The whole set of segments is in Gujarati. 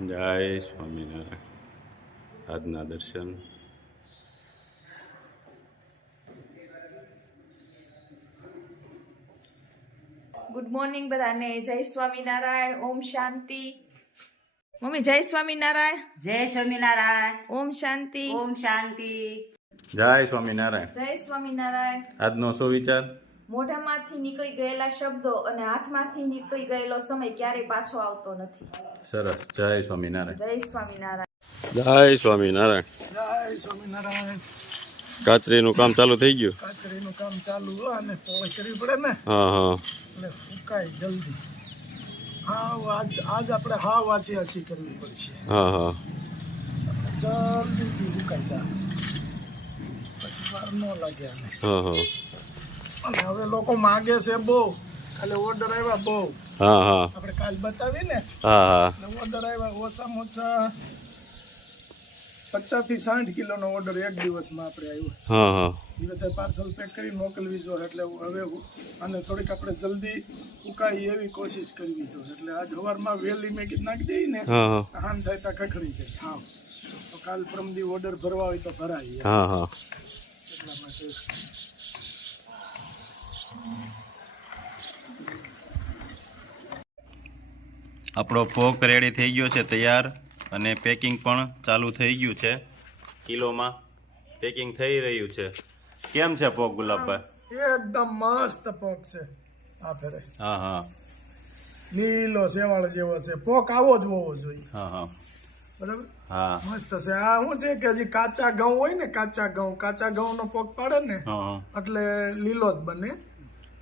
જય સ્વામિનારાયણ. આજના દર્શન. ગુડ મોર્નિંગ બધાને. જય સ્વામિનારાયણ. ઓમ શાંતિ. મમ્મી જય સ્વામિનારાયણ. જય સ્વામિનારાયણ. ઓમ શાંતિ. ઓમ શાંતિ. જય સ્વામિનારાયણ. જય સ્વામિનારાયણ. આજનો શું વિચાર? મોઢામાંથી નીકળી ગયેલા શબ્દો અને હાથમાંથી નીકળી ગયેલો સમય ક્યારેય પાછો આવતો નથી. સરસ. જય સ્વામિનારાયણ. જય સ્વામિનારાયણ. જય સ્વામિનારાયણ. જય સ્વામિનારાયણ. કાચરીનું કામ ચાલુ થઈ ગયું? કાચરીનું કામ ચાલુ અને પોળી કરવી પડે ને, હા. એટલે ફૂંકાય જલ્દી. આજ આપણે વાંચી કરવી પડશે. હા. જલ્દીથી ફૂંકાઈ જાય, પછી વાર ન લાગે આને. હા. અને હવે લોકો માગે છે બહુ, કાલે ઓર્ડર આવ્યા બહુ. હા. આપણે કાલ બતાવી ને, હા. ઓર્ડર આવ્યા ઓછામાં ઓછા 50 થી 60 કિલોનો ઓર્ડર એક દિવસમાં આપણે આવ્યો. હા. એ બધા પાર્સલ પેક કરી મોકલવી જોઈએ. એટલે હવે અને થોડીક આપણે જલ્દી ઉકાઈ એવી કોશિશ કરવી જોઈએ. એટલે આજ સવારમાં વહેલી મેં કીધું નાખી દઈ ને, હા. હાન થાય તો કખડી જાય. હા, તો કાલ પરમદી ઓર્ડર ભરવા હોય તો ભરાય. હા. એટલા માટે આપણો પોક રેડી થઈ ગયો છે, તૈયાર, અને પેકિંગ પણ ચાલુ થઈ ગયું છે. કિલોમાં પેકિંગ થઈ રહ્યું છે. કેમ છે પોક, ગુલાબભાઈ? એકદમ મસ્ત પોક છે આ ફેરે. હા. લીલો સેવાળ જેવો છે પોક. આવો જ હોવો જોઈએ. હા. બરાબર. હા. મસ્ત છે. આ શું છે કે હજી કાચા ઘઉં હોય ને, કાચા ઘઉં નો પોક પાડે ને, હા. એટલે લીલો જ બને.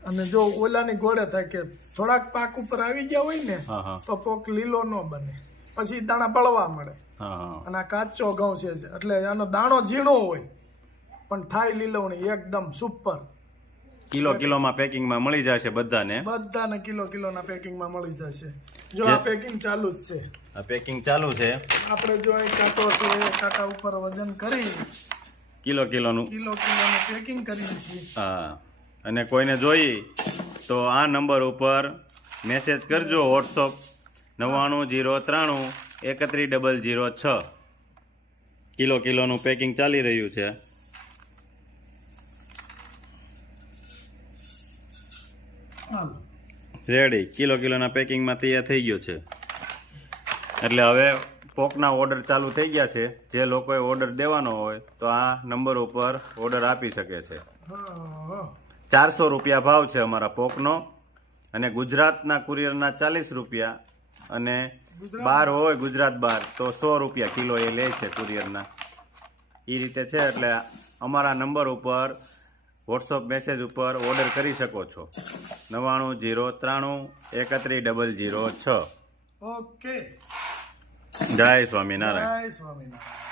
અને જો ઓલાની ગોળે થાય કે થોડાક પાક ઉપર આવી ગયા હોય ને, હા. તો પોક લીલો ન બને, પછી દાણા બળવા મળે. હા. અને આ કાચો ઘઉં છે એટલે આનો દાણો ઝીણો હોય પણ થાય લીલવણી એકદમ સુપર. કિલોમાં પેકિંગમાં મળી જશે બધાને કિલોના પેકિંગમાં મળી જશે. જો આ પેકિંગ ચાલુ જ છે. આ પેકિંગ ચાલુ છે. આપણે જો અહીં કાંટો છે, કાંટા ઉપર વજન કરી કિલોનું કિલોનું પેકિંગ કરીએ છીએ. હા. અને કોઈને જોઈ તો આ નંબર ઉપર મેસેજ કરજો, વોટ્સઅપ 9903313006. કિલોનું પેકિંગ ચાલી રહ્યું છે. રેડી. કિલોના પેકિંગમાં તૈયાર થઈ ગયો છે. એટલે હવે પોકના ઓર્ડર ચાલુ થઈ ગયા છે. જે લોકોએ ઓર્ડર દેવાનો હોય તો આ નંબર ઉપર ઓર્ડર આપી શકે છે. 400 રૂપિયા ભાવ છે અમારા પોકનો, અને ગુજરાતના કુરિયરના 40 રૂપિયા, અને બહાર હોય ગુજરાત બહાર તો 100 રૂપિયા કિલો એ લે છે કુરિયરના. એ રીતે છે. એટલે અમારા નંબર ઉપર વોટ્સઅપ મેસેજ ઉપર ઓર્ડર કરી શકો છો. 9903313006. ઓકે. જય સ્વામિનારાયણ. જય સ્વામિનારાયણ.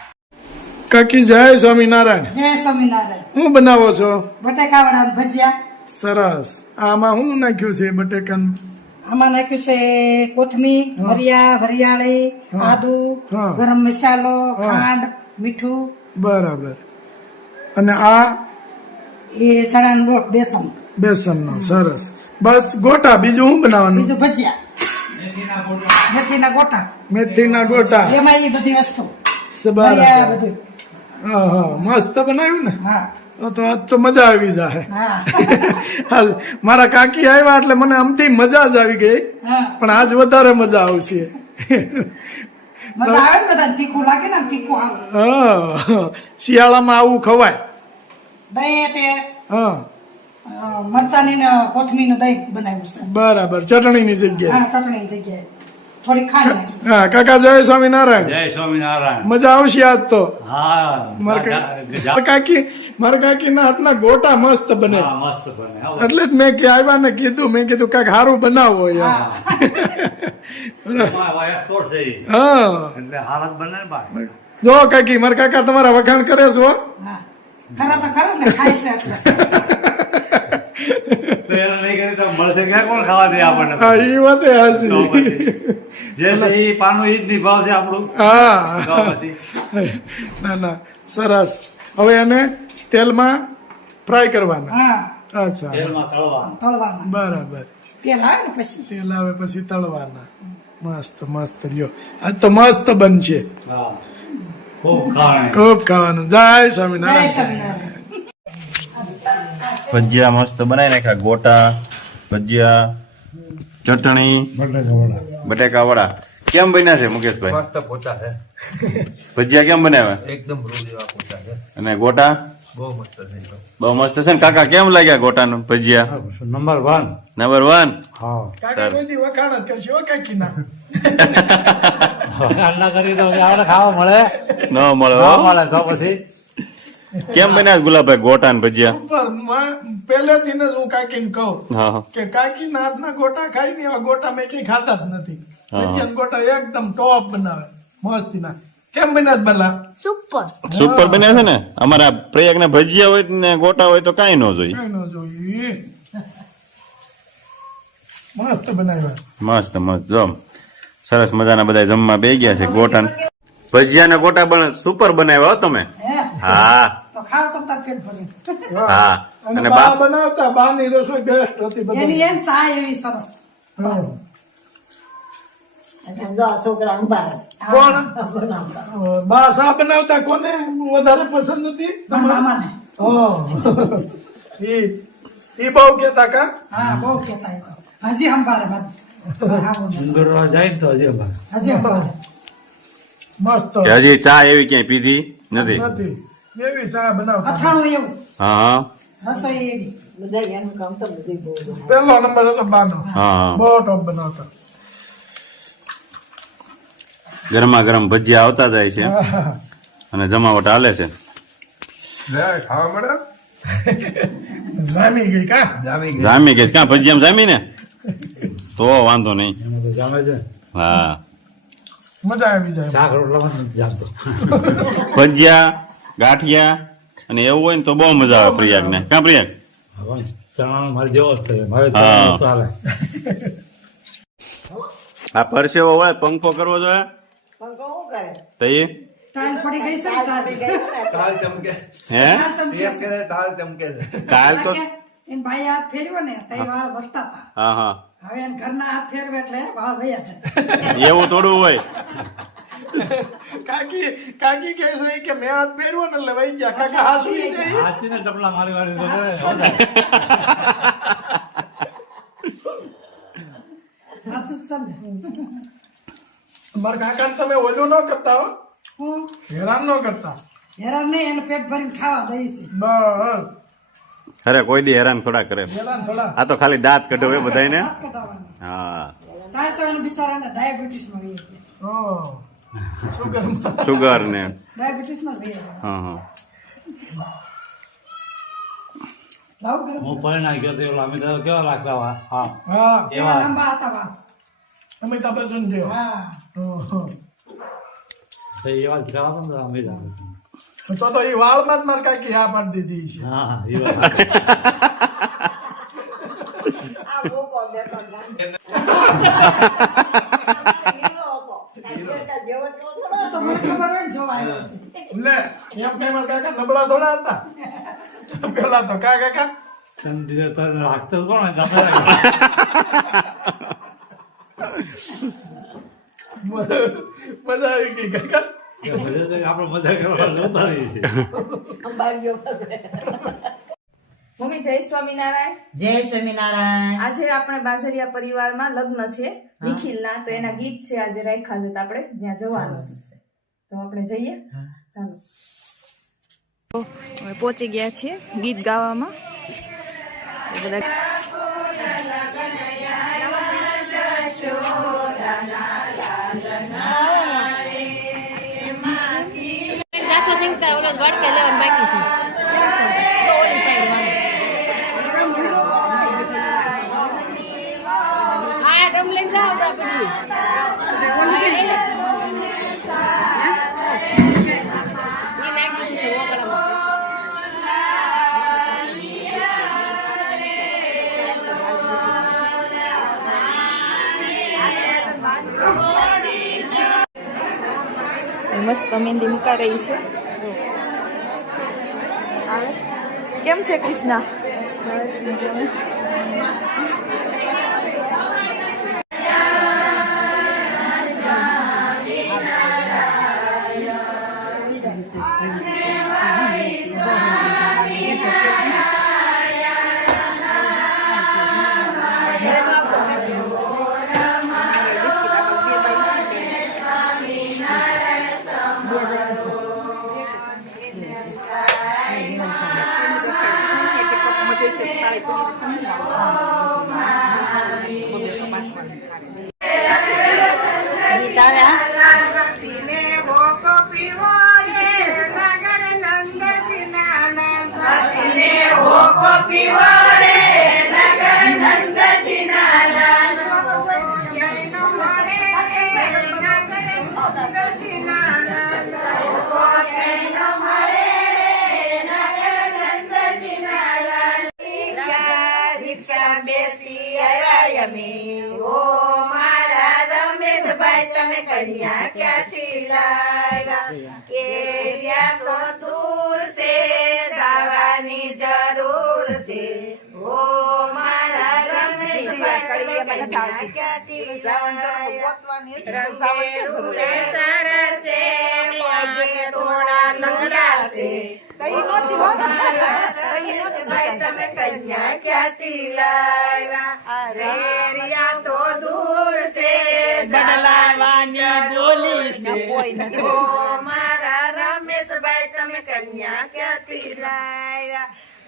કાકી જય સ્વામિનારાયણ. જય સ્વામિનારાયણ. શું બનાવો છો? બટાકાવાળા ભજીયા. સરસ. આમાં શું નાખ્યું છે બટેકાનું? આમાં નાખ્યું છે કોથમીર, વરિયાળી, આદુ, ગરમ મસાલો, ખાંડ, મીઠું. બરાબર. અને આ એ ચણાનો લોટ, બેસનનો. સરસ. બસ ગોટા. બીજું શું બનાવવાનું? બીજું ભજીયા, મેથીના ગોટા. એમાં એ બધી વસ્તુ બરાબર. બધું. હા, મસ્ત બનાવ્યું ને. હા. તો આજ તો મજા આવી જાય. હા. મારા કાકી આવ્યા એટલે મને આમથી મજા જ આવી ગઈ, પણ આજ વધારે મજા આવશે. મજા આવે ને, બધા તીખું લાગે ને, તીખું આવે. હા, શિયાળામાં આવું ખવાય. દહીં તે હા, મરચાની ને કોથમીર નું દહીં બનાવ્યું છે. બરાબર. ચટણીની જગ્યાએ. હા, ચટણી જગ્યાએ થોડી ખાંડ નાખી. હા. કાકા જય સ્વામિનારાયણ. જય સ્વામિનારાયણ. મજા આવશે આજ તો. હા. મારા કાકીના હાથના ગોટા મસ્ત બને. મસ્ત બને. એટલે જ મેં આવ્યા ને કીધું, કાંઈક સારું બનાવો યાર. હા. એટલે હાલત બને ને ભાઈ. જો કાકી, મારા કાકા તમારા વખાણ કરે છો. હા, ખરા તો ખરા ને, ખાય છે એટલે. તો એને નહીં કરી તો મળશે ક્યાં? કોણ ખાવા દે આપણને? હા, એ વાત હાચી. તો પછી જે છે એ પાનું ઈ જ નિભાવ છે આપણું. હા. તો પછી ના, સરસ. હવે એને તેલમાં ફ્રાય કરવાના. હા, અચ્છા. તેલમાં તળવાનું. તળવાના. બરાબર. તેલ આવે ને પછી તેલ આવે પછી તળવાના. મસ્ત મસ્ત લ્યો આજ તો મસ્ત બનશે હા ખૂબ ખાવાનું ખૂબ ખાવાનું જય જય સ્વામિનારાયણ સ્વામિનારાયણ. ભજીયા મસ્ત બનાવી નાખ્યા, ગોટા ભજીયા, ચટણી, બટેકા વડા. કેમ બન્યા છે મુકેશભાઈ? મસ્ત પોતા છે ભજીયા કેમ બનાવ્યા? એકદમ રૂ જેવા પોતા છે અને ગોટા બહુ મસ્ત છે તો. બહુ મસ્ત છે ને કાકા? કેમ લાગ્યા ગોટાનું ભજીયા? નંબર 1. નંબર 1. હા કાકા કોઈ દી વખાણ જ કરશે હો કાકી ના અન્ના કરી તો આપણે ખાવા મળે ન મળે ન હો. મળે તો પછી કેમ બન્યા ગુલાબભાઈ ગોટા ને ભજીયા? ઉપર પહેલેથી જ હું કાકીને કહું હા હા. કે કાકી ના હાથના ગોટા ખાઈ ને એવા ગોટા મેં કઈ ખાતા જ નથી. હા. ભજીયા ને ગોટા એકદમ ટોપ બનાવે મસ્તીના. કેમ બન્યા બલા? સુપર બન્યા છે ને. અમારા પ્રયાગ ના ભજીયા હોય ને ગોટા હોય તો કાંઈ ન જોઈએ. કઈ ન જોઈએ. મસ્ત બનાવ્યા. મસ્ત મસ્ત જો સરસ મજાના બધા જમવા બેસી ગયા છે. ગોટા ને ભજીયા ને ગોટા સુપર બનાવ્યા હો તમે. હે હા તો ખાવ તો તાર પેટ ભર્યું. હા. અને અને બા બા બનાવતા બા ની રસોઈ બેસ્ટ હતી એની બધી. એમ ચા એવી સરસ. હા. હા. કોણ બા શા બનાવતા કોને વધારે પસંદ હતી? મારા મામાને. ઈ બહુ કેતા કા હા બહુ કહેતા એ તો. હજી સંભાળે બધું. હા, બોલો. ડુંગરવા જાય ને તો હજી અમારે હજી સંભાળે. મસ્ત કે હજી ચા એવી ક્યાંય પીધી નથી. નથી એવી શા બનાવતા. અથાણું એવું હા હા રસોઈ એવી. પેલો નંબર હતો બાનો. હા હા. બહુ ટોપ બનાવતા. ગરમા ગરમ ભજીયા આવતા જાય છે અને જમાવટ હાલે છે. ખાવા મળે જામી ગઈ કા જામી જામી કે ક્યાં ભજીયા જામી ને તો વાંધો નહીં. એમાં તો જામે છે હા મજા આવી જાય. શાક રોટલામાં નથી જામતો ભજીયા ગાંઠિયા અને એવું હોય ને તો બહુ મજા આવે પ્રિયાગ ને. ક્યાં પ્રિયાગ? હવે ચણાનો મારે જેવો જ છે મારે તો હા. મસ્ત હાલે આ પરસેવો હોય પંખો કરવો જોઈએ તો એ ટાઈમ પડી ગઈ છે ને ટાઈમ. તાલ ચમકે હે ટાઈમ ચમકે પીએફ છે. કે તાલ ચમકે છે કાલ તો એને ભાઈ હાથ ફેરવ્યો ને તઈ વાળ વધતા હતા. હા હા હવે એને ઘરના હાથ ફેરવે એટલે વાળ વયા જાય. એવું થોડું હોય. કાકી કાકી કહે છે કે મેં હાથ પહેર્યો ને એટલે વહી ગયા. કાકા હાસુ ઈ જાય. હાથી ને ટપલા મારી મારી તો કરે. હાચું જ છે ને. મારા કાકા તમે ઓલું ન કરતા હો, હું હેરાન ન કરતા. હેરાન નહીં એને પેટ ભરીને ખાવા દઈશ. બસ અરે કોઈ દી હેરાન થોડા કરે. હેરાન થોડા. આ તો ખાલી દાંત કઢાવે બધાને. હાથ કઢાવવાના. હા તારે તો એને બિચારાને ડાયાબિટીસમાં વહી ગયા. હા સુગરમાં. સુગર ને ડાયાબિટીસમાં જ વહી ગયા. હા હા લાવ ગરમ. હું પરણાઈ ગયો તો એવું અમે તો કેવા લાગતા હા હા હા એવા લાંબા હતા વાળ. અમિતાભ બચ્ચન જેવો. હા તો એવા જ ખાવા તો અમે જ આવે. તો એ વાળમાં જ મારે કાકી હા પાડી દીધી છે. હા હા એવા તો મને ખબર હોય ને જોવા આવ્યો. લે એમ કઈ મારા કાકા નબળા થોડા હતા. પેલા તો કાકા તને તને રાખતો કોણ તમે મજા આવી ગઈ કાકા. આપણે મજા કરવા નહોતા રહી છે મમ્મી જય સ્વામિનારાયણ. જય સ્વામિનારાયણ. આજે આપણે બાજરિયા પરિવારમાં લગ્ન છે નિખિલના, તો એના ગીત છે આજે રાખ્યા છે, તો આપણે ત્યાં જવાનું છે. તો આપણે જઈએ. ચાલો હવે પહોંચી ગયા છીએ ગીત ગાવામાં. તો બધા જાતો સંગતા ઓલો વડકે લેવાનું બાકી છે તો ઓલી સાઈડ વાળો હા ડમ લઈને જાઓ બધું ઈ નાખી છે ઓકળામાં મસ્ત મહેંદી મુકા રહી છે. આવે છે. કેમ છે કૃષ્ણા? બસ મજામાં. ગીત આવે હા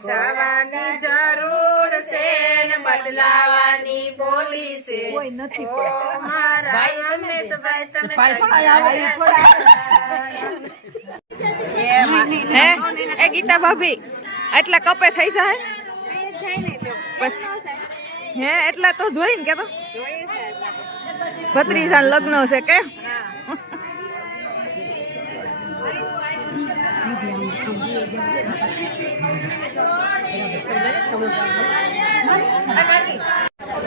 જવાની જરૂર છે ને બદલાવાની બોલી છે મારા રમેશભાઈ તમે હે એ ગીતા ભાભી એટલે કપે થઈ જાય બસ હે એટલે તો જોઈને કે તો ભત્રીજા લગ્ન છે કે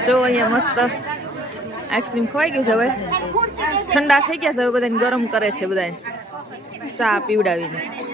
જો અહીંયા મસ્ત આઈસ્ક્રીમ ખવાઈ ગયું છે હવે ઠંડા થઈ ગયા છે હવે બધાને ગરમ કરે છે બધાને ચા પીવડાવીને